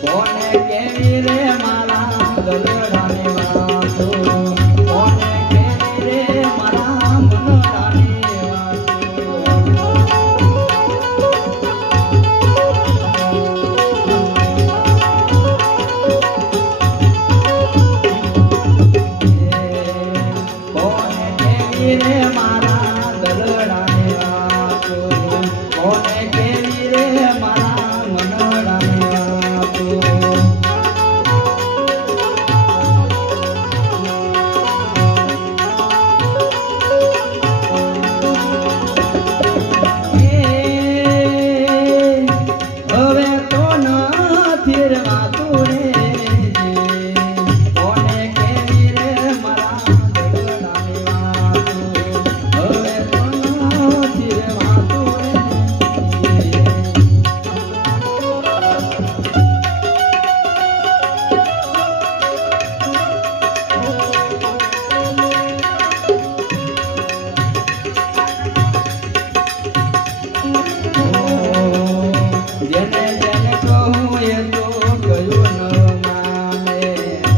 કોને કેવી રે મારા દલડાની વાતો કોને કેવી રે મારા મનડાની વાતો કોને કેવી રે મારા દલડાની વાતો કોને કેવી રે મારા મનડાની વાતો હવે તો નથી રવાતું રે કોને કેવી રે મારા દલડાની વાતો હવે તો નથી રવાતું રે જેને જેને કહું એ તો કયું ન માને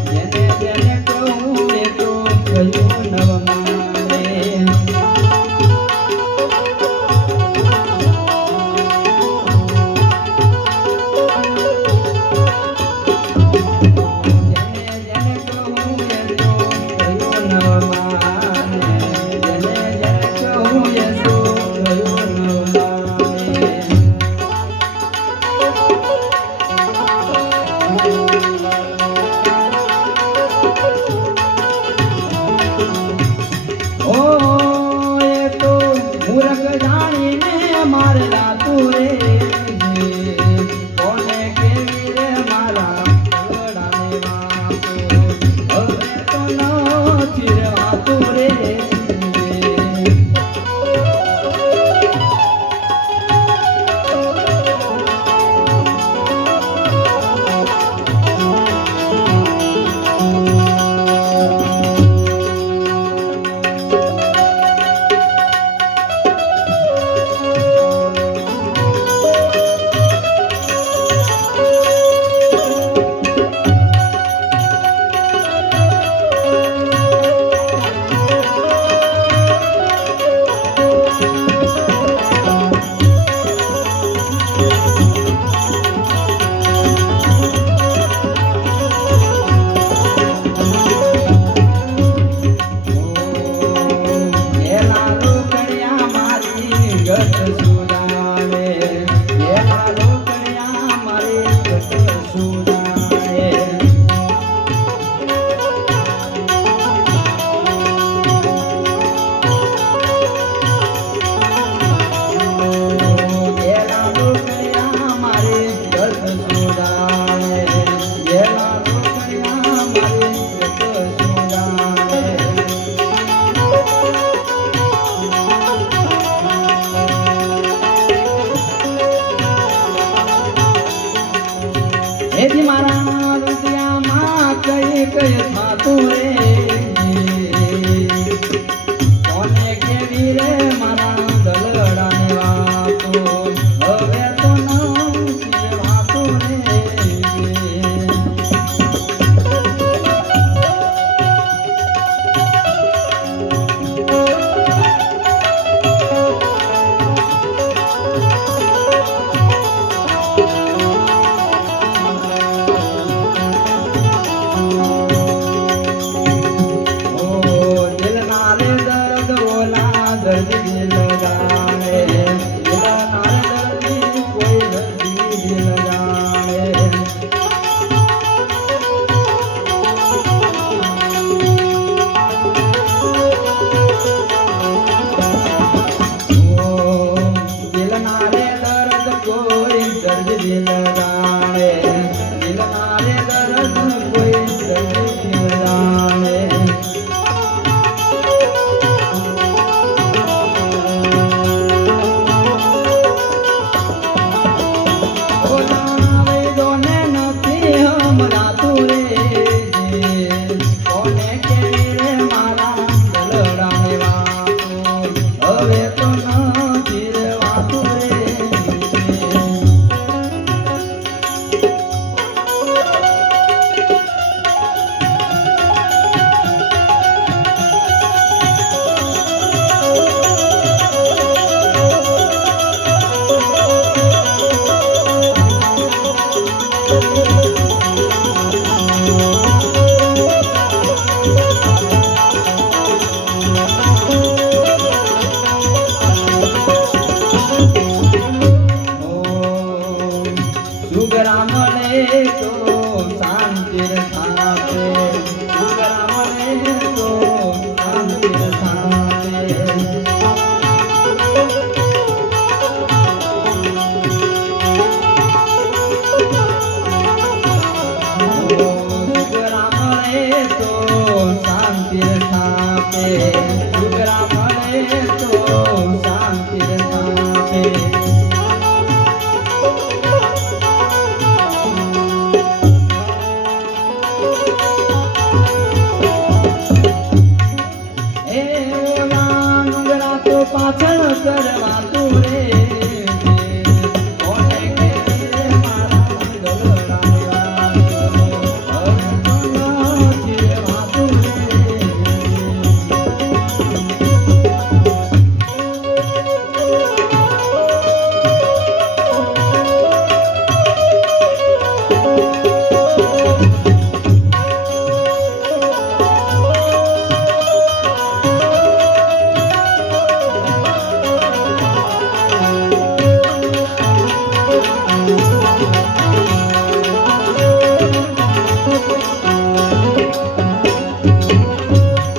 જેને જેને કહું એ તો કયું ન માને જેને જેને કહું એ તો કયું ન માને જેને જેને કહું એ તો કયું ન માને ઓ એ તો મૂરખ જાણીને મારે રાતું રે કોને કેવી રે મારા દલડાની વાતો હવે તો નથી રવાતું રે એલા લોકણ્યા મારી ગત સુરાવે એલા લોકણ્યા મારી ગત સુરાવે એલા લોકણ્યા મારી ગત સુરાવે એલા લોકણ્યા મારી ગત સુરાવે એથી મારા રૂપિયામાં કઈ કઈ થાતું રે કોને કેવી રે મારા દલડાની વાતો હવે તો નથી રવાતું રે સુગ્રામ ને તો શાંતિ થાપે